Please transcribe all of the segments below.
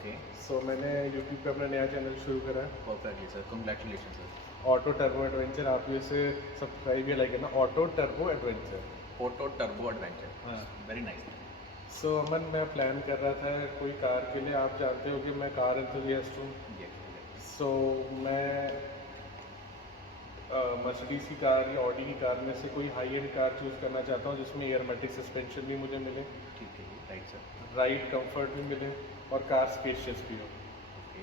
Okay. सो मैंने YouTube पे अपना नया चैनल शुरू करा है, perfectly sir, congratulation sir. Auto turbo adventure. आप भी इसे सब्सक्राइब या लाइक करना, auto turbo adventure. Auto turbo adventure, हाँ। Very nice. सो अमन, मैं प्लान कर रहा था कोई कार के लिए। आप जानते हो कि मैं कार एंथुसियास्ट हूँ। सो मैं मर्सिडीज की कार या ऑडी की कार में से कोई हाई एंड कार चूज़ करना चाहता हूँ जिसमें एयरमेटिक सस्पेंशन भी मुझे मिले, ठीक है, राइट सर। राइड कंफर्ट भी मिले और कार स्पेशियस भी हो।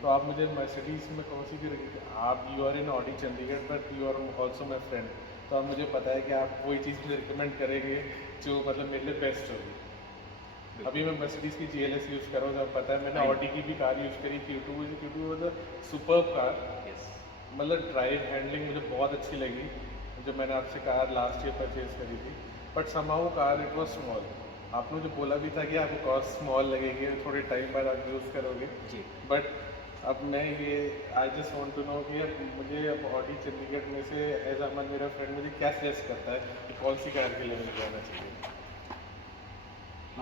तो आप मुझे मर्सिडीज में कौन सी भी रखेंगे? आप you are in Audi Chandigarh but you are also my friend, तो आप मुझे पता है कि आप वही चीज़ मुझे रिकमेंड करेंगे जो मतलब मेरे लिए बेस्ट होगी। अभी मैं मर्सिडीज़ की GLS यूज़ कर रहा हूँ, जब पता है मैंने ऑडी की भी कार यूज़ करी, Q2 was a superb car. Yes. मतलब ड्राइव हैंडलिंग मुझे बहुत अच्छी लगी जो मैंने आपसे कार लास्ट ईयर परचेज करी थी। But समाउ car it was small. आपने मुझे बोला भी था कि आपको कॉस्ट स्मॉल लगेगी, थोड़े टाइम बाद आप यूज़ करोगे। जी। बट अब मैं ये I just want to know कि अब मुझे अब ऑडी चंडीगढ़ में से एज अमन मेरा फ्रेंड मुझे क्या सजेस्ट करता है कि कौन सी कार के लिए मुझे जाना चाहिए?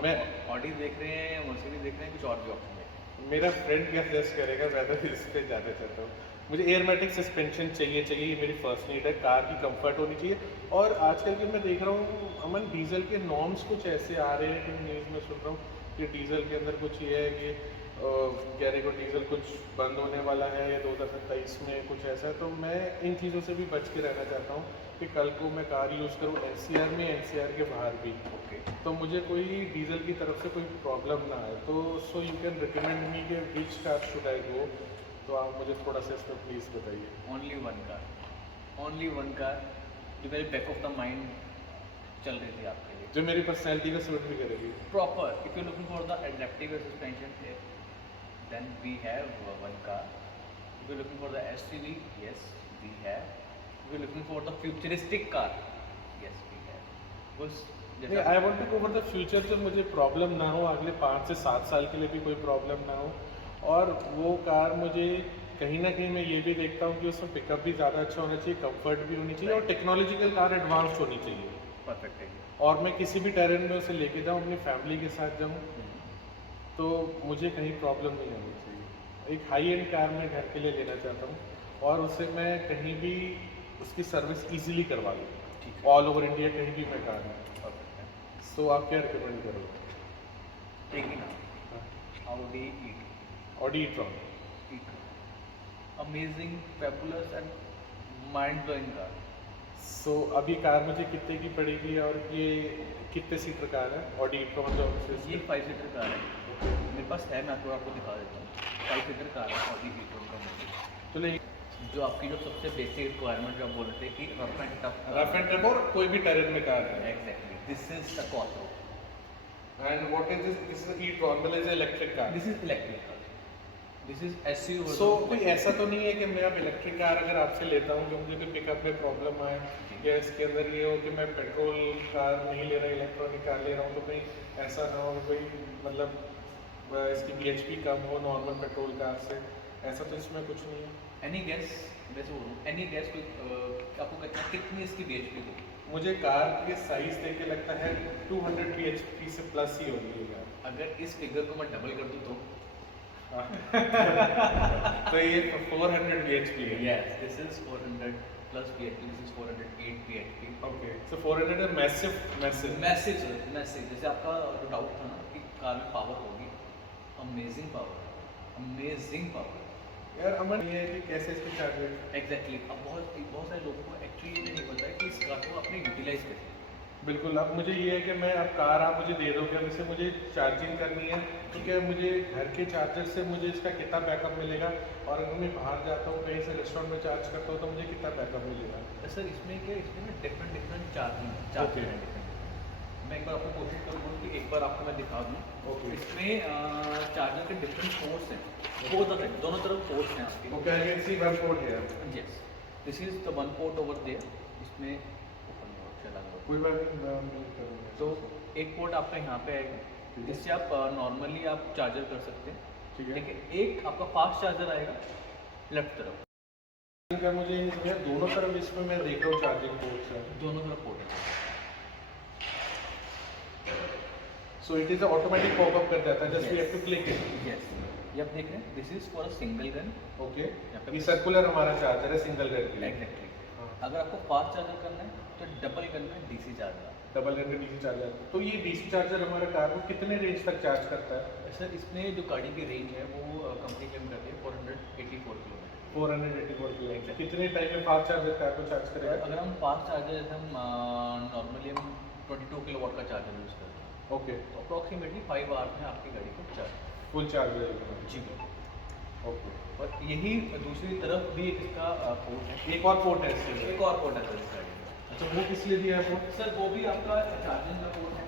मैं ऑडी देख रहे हैं या मर्सिडीज देख रहे हैं, कुछ और भी ऑप्शन देख रहे हैं? मेरा फ्रेंड क्या सजेस्ट करेगा, मैं तो इस पे जाना चाहता हूँ। मुझे एयरमेटिक सस्पेंशन चाहिए, ये मेरी फर्स्ट नीड है। कार की कंफर्ट होनी चाहिए। और आजकल के मैं देख रहा हूँ अमन, डीजल के नॉर्म्स कुछ ऐसे आ रहे हैं कि न्यूज़ में सुन रहा हूँ कि डीजल के अंदर कुछ ये है कि कह रहे को डीजल कुछ बंद होने वाला है या 2027 में कुछ ऐसा है। तो मैं इन चीज़ों से भी बच के रहना चाहता हूँ कि कल को मैं कार यूज़ करूँ NCR में, NCR के बाहर भी। ओके। तो मुझे कोई डीजल की तरफ से कोई प्रॉब्लम ना आए। तो सो यू कैन रिकमेंड मी कि विच कार शुड आई गो? तो आप मुझे थोड़ा सा इसमें प्लीज़ बताइए। Only one car, only one car जो मेरे बैक ऑफ द माइंड चल रही थी आपके लिए, जो मेरी पर्सनैलिटी को सूट भी करेगी। Proper. If you looking for the adaptive suspension, then we have one car. If you're looking for the SUV, yes, we have. If you're looking for the futuristic car, yes, we have. बस नहीं, I want to go for the future, जो मुझे problem ना हो, अगले 5 से 7 साल के लिए भी कोई प्रॉब्लम ना हो। और वो कार मुझे कहीं ना कहीं मैं ये भी देखता हूँ कि उसमें पिकअप भी ज़्यादा अच्छा होना चाहिए, कंफर्ट भी होनी चाहिए और टेक्नोलॉजिकल कार एडवांस होनी चाहिए। परफेक्ट है। और मैं किसी भी टेरेन में उसे लेके जाऊँ, अपनी फैमिली के साथ जाऊँ, तो मुझे कहीं प्रॉब्लम नहीं होनी चाहिए। एक हाई एंड कार मैं घर के लिए लेना चाहता हूँ और उसे मैं कहीं भी उसकी सर्विस इजीली करवा लूँ, ऑल ओवर इंडिया कहीं भी मैं कार में। परफेक्ट है। सो आप क्या रिकमेंड करोगे? एक ही नाम, Audi E2। Audi e tron. E2 amazing, fabulous and mind blowing car. So अब ये कार मुझे कितने की पड़ेगी और ये कितने सीटर कार है ऑडी ई-ट्रॉन जो ये 5 सीटर कार है मेरे पास है, मैं आपको दिखा देता हूँ। 5 सीटर कार है Audi E2 का मॉडल। चलो जो आपकी जो सबसे बेसिक रिक्वायरमेंट जो आप बोल रहे थे कि rough and tough, rough and tough और कोई भी टेरेन में कार है। Exactly, this is the quattro. And what is this is e tron, मतलब is electric car. This is electric car, this is SUV। So कोई ऐसा तो नहीं है कि मैं अब इलेक्ट्रिक कार अगर आपसे लेता हूँ कि मुझे कोई पिकअप में प्रॉब्लम आए, या इसके अंदर ये हो कि मैं पेट्रोल कार नहीं ले रहा, इलेक्ट्रॉनिक कार ले रहा हूँ, तो कहीं ऐसा ना हो कि कोई मतलब इसकी BHP कम हो नॉर्मल पेट्रोल कार से, ऐसा तो इसमें कुछ नहीं है। एनी गैस, वैसे बोल रहा हूँ, एनी गैस कोई आपको कहते हैं कितनी इसकी BHP हो? मुझे कार के साइज देख के लगता है 200 BHP से प्लस ही होगी ये कार। अगर इस फिगर को मैं डबल कर दूँ तो तो ये 400 BHP है। Yes, this is 400 plus BHP, this is 408 BHP। Okay, so 400 है मैसिव मैसिव मैसिव मैसिव। जैसे आपका जो डाउट था ना कि कार में पावर होगी, अमेजिंग पावर, अमेजिंग पावर। यार अमन, ये है कि कैसे इसके चार्जेस? एग्जैक्टली। अब बहुत सारे लोगों को एक्चुअली ये नहीं पता है कि इस कार को अपने यूटिलाइज कैसे। बिल्कुल। अब मुझे ये है कि मैं अब कार आप मुझे दे दोगे, अब इसे मुझे चार्जिंग करनी है, ठीक है, मुझे घर के चार्जर से मुझे इसका कितना बैकअप मिलेगा? और अगर मैं बाहर जाता हूँ कहीं से रेस्टोरेंट में चार्ज करता हूँ तो मुझे कितना बैकअप मिलेगा? सर इसमें क्या, इसमें ना डिफरेंट चार्जिंग है डिफरेंट। मैं एक बार आपको कोशिश करूँगा कि एक बार आपको मैं दिखा दूँ। ओके। इसमें चार्जर के डिफरेंट पोर्ट्स हैं, बोथ साइड, दोनों तरफ पोर्ट्स हैं आपके। Okay, I can see one port here. Yes, this is the one port over there. इसमें कोई बात नहीं करूँगा। तो एक पोर्ट आपका यहाँ पे आएगा जिससे आप नॉर्मली आप चार्जर कर सकते हैं, ठीक है। ठीक है। एक आपका फास्ट चार्जर आएगा लेफ्ट तरफ। का मुझे ये दोनों तरफ इसमें मैं देख रहा हूँ चार्जिंग पोर्ट्स है, दोनों तरफ पोर्ट है। So it is automatic popup कर जाता है, just we have to click it. Yes, ये आप देख रहे हैं, this is for a single gun. Okay, पे ये सर्कुलर हमारा चार्जर है सिंगल गन के लिए। एग्जैक्टली। हाँ। अगर आपको फास्ट चार्जर करना है तो डबल गन में डीसी चार्जर। डबल गन का डीसी चार्जर, तो ये डीसी चार्जर हमारा कार को कितने रेंज तक चार्ज करता है? सर इसमें जो गाड़ी की रेंज है वो कंपनी क्लेम करती है 484 किलोमीटर। 484 किलोमीटर। Exactly. कितने टाइम में फास्ट चार्जर कार को चार्ज करेगा? अगर हम फास्ट चार्जर जैसे हम नॉर्मली हम 22 किलोवाट का चार्जर यूज़ करते हैं ओके, तो अप्रॉक्सीमेटली 5 आवर्स में आपकी गाड़ी को चार्ज। फुल चार्ज रहेगा। जी बिल्कुल। ओके, और यही दूसरी तरफ भी एक इसका पोर्ट है, एक और पोर्ट है इसके लिए। एक और पोर्ट है सर इस गाड़ी में। अच्छा, वो किस लिए दिया है पोर्ट? सर वो भी आपका चार्जिंग का पोर्ट है,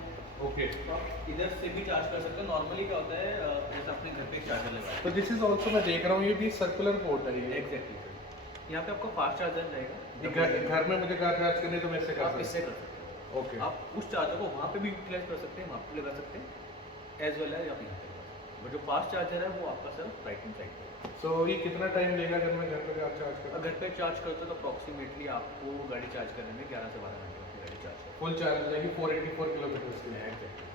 ओके, तो आप इधर से भी चार्ज कर सकते हो। नॉर्मली क्या होता है जैसे अपने घर पे चार्जर लगाया तो दिस इज ऑल्सो, मैं देख रहा हूँ ये भी सर्कुलर पोर्ट है ये। Exactly sir. यहाँ पे आपको फास्ट चार्जर रहेगा। घर में मुझे कार चार्ज करनी है तो मैं इससे कर आप सकता इससे कर सकते हूँ। ओके, हो। आप उस चार्जर को वहाँ पे भी यूटिलाइज कर सकते हैं, वहाँ पे लगा सकते हैं एज वेल एज आप यहाँ पे लगा सकते हैं। बट जो फास्ट चार्जर है वो आपका सर राइट हैंड साइड पे। सो ये कितना टाइम लेगा अगर मैं घर पे कार चार्ज करूँ? अगर घर पे चार्ज करते हो तो अप्रॉक्सीमेटली आपको गाड़ी चार्ज करने में 11 से 12 घंटे आपकी गाड़ी चार्ज फुल चार्ज हो जाएगी 484 किलोमीटर के लिए। एग्जैक्टली।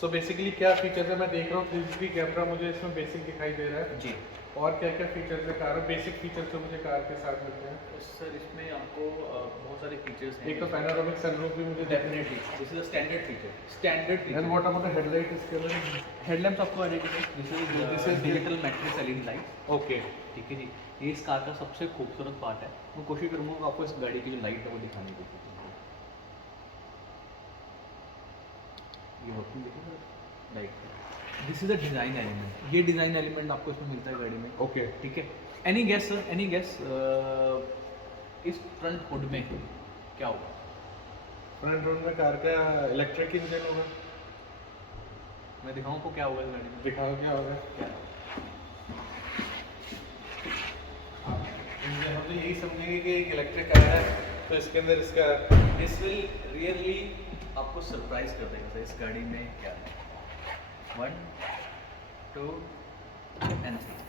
सो बेसिकली क्या फीचर्स है मैं देख रहा हूँ, 360 कैमरा मुझे इसमें बेसिक दिखाई दे रहा है। जी और क्या क्या फीचर्स है कार में, बेसिक फीचर्स जो मुझे कार के साथ मिलते हैं? सर इसमें आपको बहुत सारे फीचर्स हैं। एक तो पैनोरामिक सनरूफ भी मुझे definitely this is a standard feature, standard and feature. What about the headlight इसके अंदर? हेडलैम्प्स आपको आएगी this is digital matrix LED light. Okay, ठीक है जी, ये इस कार का सबसे खूबसूरत पार्ट है। मैं कोशिश करूँगा आपको इस गाड़ी की जो लाइट है वो दिखाने की कोशिश करूँगा। ये वर्किंग देखिए light, this is a design element. ये डिज़ाइन एलिमेंट आपको इसमें मिलता है गाड़ी में। ओके। ठीक है, any guess sir, any guess इस फ्रंट हुड में क्या होगा? फ्रंट रोड में कार का इलेक्ट्रिक इंजन होगा। मैं दिखाऊँ आपको क्या होगा इस गाड़ी में? दिखाओ क्या होगा। क्या? इंजन हम तो यही समझेंगे कि एक इलेक्ट्रिक कार है तो इसके अंदर इसका दिस विल रियली आपको सरप्राइज कर देगा सर इस गाड़ी में क्या है। 1 2 and 3।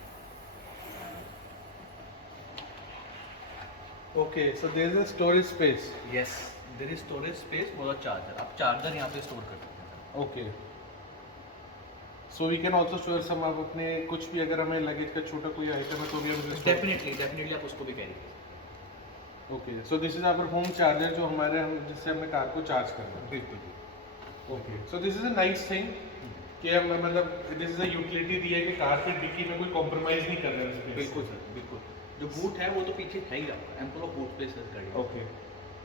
Okay, so there is a storage space. Yes, there is storage space for the charger. आप चार्जर यहाँ पे स्टोर कर सकते हैं। Okay, so we can also store some, आप अपने कुछ भी अगर हमें लगेज का छोटा कोई आइटम है तो भी हम डेफिनेटली आप उसको भी कैरी कर सकते okay, so this is our home charger जो हमारे हम जिससे हमने कार को चार्ज करना हैं। है। बिल्कुल। Okay, so this is a nice thing कि हम मतलब दिस इज अ यूटिलिटी दी है कि कार की डिक्की में कोई कॉम्प्रोमाइज नहीं कर रहे हैं। बिल्कुल सर, बिल्कुल। जो बूट है वो तो पीछे है ही आपका, एम्पल ऑफ बूट स्पेस है इस गाड़ी में। ओके,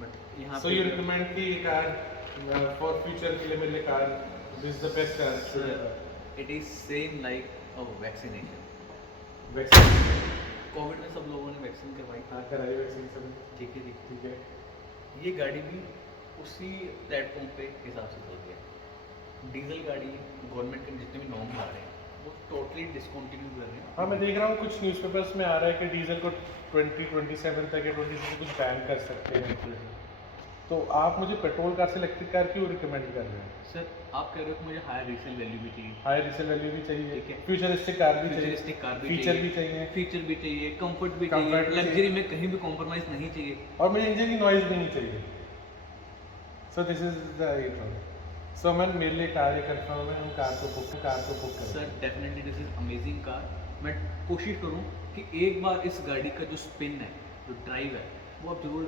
बट यहाँ सो यू रिकमेंड कि ये कार फॉर फ्यूचर के लिए मेरे लिए car this is the best car? It is same like a vaccination. Vaccine Covid में सब लोगों ने वैक्सीन करवाई। हाँ कराई वैक्सीन सब। ठीक है जी। ठीक है, ये गाड़ी भी उसी प्लेटफॉर्म पे हिसाब से चल रही है। डीजल गाड़ी गवर्नमेंट के जितने भी नॉर्म्स आ रहे हैं वो टोटली डिसकंटिन्यू कर रहे हैं। हाँ मैं देख रहा हूँ कुछ न्यूज़पेपर्स में आ रहा है कि डीजल को 2027 तक या 26 कुछ बैन कर सकते हैं। तो आप मुझे पेट्रोल कार से इलेक्ट्रिक कार क्यों रिकमेंड कर रहे हैं? सर आप कह रहे हो कि मुझे हायर रीसेल वैल्यू भी चाहिए, हाई रीसेल वैल्यू भी चाहिए, ठीक है। फ्यूचरिस्टिक कार भी चाहिए, फ्यूचरिस्टिक कार भी फीचर भी चाहिए, फीचर भी चाहिए, कंफर्ट भी Comfort चाहिए, भी लग्जरी चाहिए। में कहीं भी कॉम्प्रोमाइज़ नहीं चाहिए। और मुझे इंजन की नॉइज भी नहीं चाहिए। सो this is the so man मेरे लिए कार कंफर्म है, हम कार को बुक करें। Sir definitely this is amazing car. मैं कोशिश करूँ कि एक बार इस गाड़ी का जो स्पिन है, जो ड्राइव है, वो आप जरूर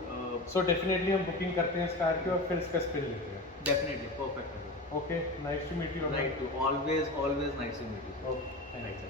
सो डेफिनेटली हम बुकिंग करते हैं इस कार की और फिर इसका स्पिन लेते हैं। डेफिनेटली परफेक्ट है। Okay, nice to meet you. Right, too always nice to meet you. Okay, right sir.